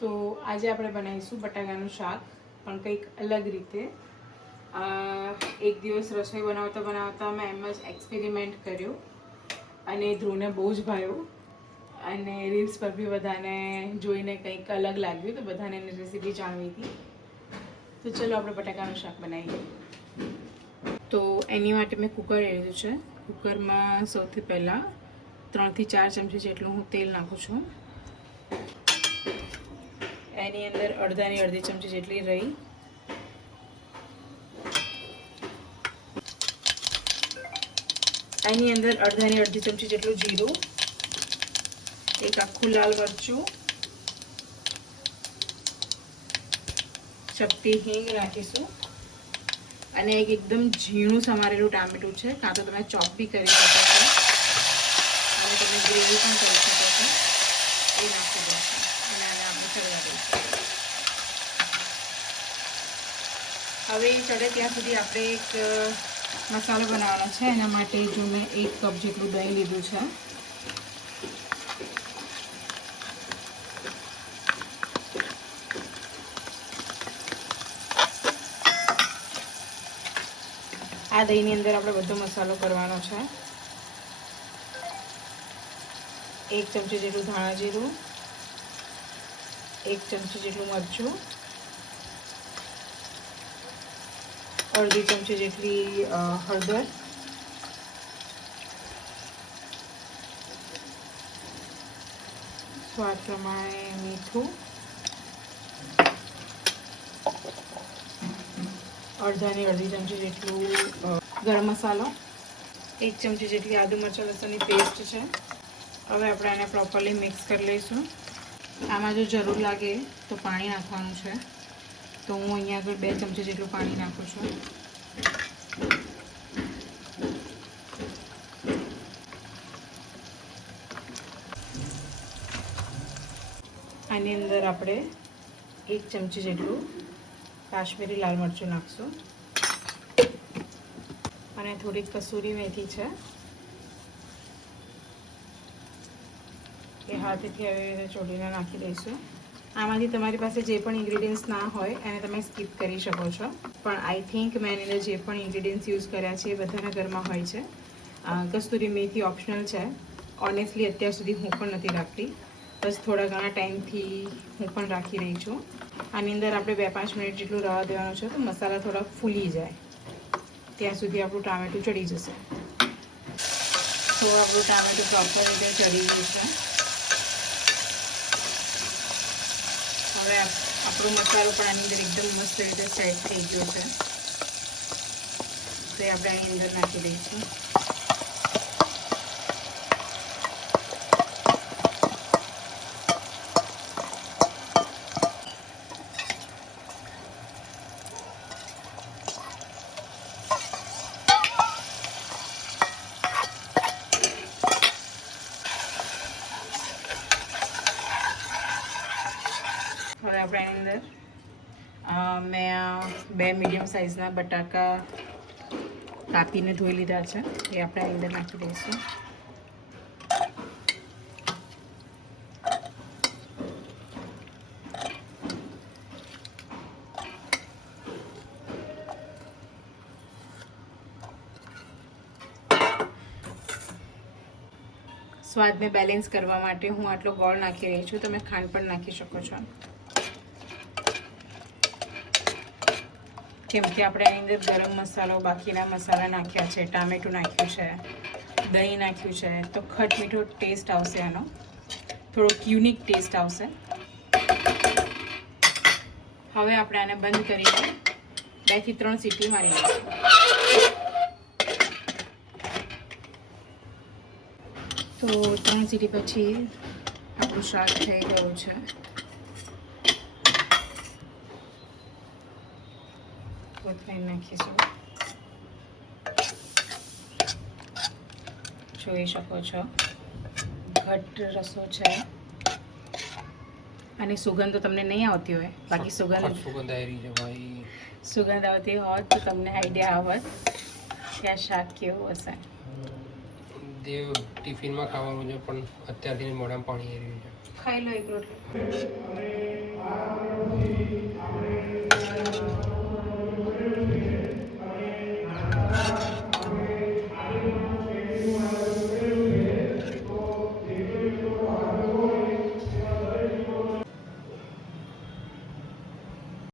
તો આજે આપણે બનાવીશું બટાકાનું શાક, પણ કંઈક અલગ રીતે. એક દિવસ રસોઈ બનાવતા બનાવતા મેં એમ જ એક્સપેરિમેન્ટ કર્યું અને ધ્રુવને બહુ જ ભાવ્યું. અને રીલ્સ પર બી બધાને જોઈને કંઈક અલગ લાગ્યું તો બધાને એની રેસીપી જાણવી હતી. તો ચલો આપણે બટાકાનું શાક બનાવીએ. તો એની માટે મેં કુકર લીધું છે. કુકરમાં સૌથી પહેલાં ત્રણથી ચાર ચમચી જેટલું હું તેલ નાખું છું. એની અંદર અડધાની અડધી ચમચી જેટલી રહી. એની અંદર અડધાની અડધી ચમચી જેટલું જીરું, એક આખું લાલ મરચું, ચપટી હિંગ રાખીશું અને એક એકદમ ઝીણું સમારેલું ટામેટું છે, કાં તો તમે ચોપ બી કરી શકો છો. અને તમે ગ્રેવી પણ કરી શકો છો એ નાખી દઈશું અને આને આપણે ચડવા દઈશું હવે ચડે ત્યાં સુધી આપણે એક મસાલો બનાવવાનો છે. એના માટે જો મેં એક કપ જેટલું દહીં લીધું છે. આ દહીંની અંદર આપણે બધો મસાલો કરવાનો છે. એક ચમચી જેટલું ધાણા જીરું, એક ચમચી જેટલું મરચું અડધી ચમચી જેટલી હળદર સ્વાદ પ્રમાણે મીઠું અડધાની અડધી ચમચી જેટલું ગરમ મસાલો એક ચમચી જેટલી આદુ મરચાં લસણની પેસ્ટ છે હવે આપણે આને પ્રોપરલી મિક્સ કરી લઈશું આમાં જો જરૂર લાગે તો પાણી નાખવાનું છે તો હું અહીંયા આગળ બે ચમચી જેટલું પાણી નાખું છું. આની અંદર આપણે એક ચમચી જેટલું કાશ્મીરી લાલ મરચું નાખશું. અને થોડીક કસૂરી મેથી છે. એ હાથેથી આવી રીતે ચોડીને નાખી દઈશું. આમાંથી તમારી પાસે જે પણ ઇન્ગ્રીડિયન્ટ્સ ના હોય એને તમે સ્કીપ કરી શકો છો. પણ આઈ થિંક મેં એની જે પણ ઇન્ગ્રીડિયન્ટ્સ યુઝ કર્યા છે એ બધાના ઘરમાં હોય છે. કસ્તુરી મેથી ઓપ્શનલ છે. ઓનેસ્ટલી અત્યાર સુધી હું પણ નથી રાખતી. બસ થોડા ઘણા ટાઈમથી હું પણ રાખી રહી છું. આની અંદર આપણે બે પાંચ મિનિટ જેટલું રવા દેવાનું છે તો મસાલા થોડા ફૂલી જાય. ત્યાં સુધી આપણું ટામેટું ચડી જશે. તો આપણું ટામેટું પ્રોપર રીતે ચડી ગયું હવે આપણો મસાલો પણ આની અંદર એકદમ મસ્ત રીતે સેટ થઈ ગયો છે. તો આપણે આની અંદર નાખી દઈશું હવે આપણે એની અંદર. મેં બે મીડિયમ સાઇઝના બટાકા કાપીને ધોઈ લીધા છે. એ આપણે અંદર નાખી દઈશું. સ્વાદને બેલેન્સ કરવા માટે હું આટલો ગોળ નાખી રહી છું. તમે ખાંડ પણ નાખી શકો છો. કેમ કે આપણે એની અંદર ગરમ મસાલો, બાકીના મસાલા નાખ્યા છે, ટામેટું નાખ્યું છે, દહીં નાખ્યું છે, તો ખટ મીઠો ટેસ્ટ આવશે એનો થોડોક યુનિક ટેસ્ટ આવશે. હવે આપણે આને બંધ કરીને બેથી ત્રણ સીટી મારી તો ત્રણ સીટી પછી આપણું શાક થઈ ગયું છે. કોથમીર નાખીશું. જોઈ શકો છો. ઘટ રસો છે. અને સુગંધ તો તમને નહીં આવતી હોય. બાકી સુગંધ સુગંધ આવી છે ભાઈ. સુગંધ આવતી હોત તો તમને આઈડિયા આવત કે આ શાક કેવું હશે. દેવ ટિફિનમાં ખાવાનું છે પણ અત્યારથી મોઢામાં પાણી આવી રહ્યું છે. ખાઈ લો એક રોટલી.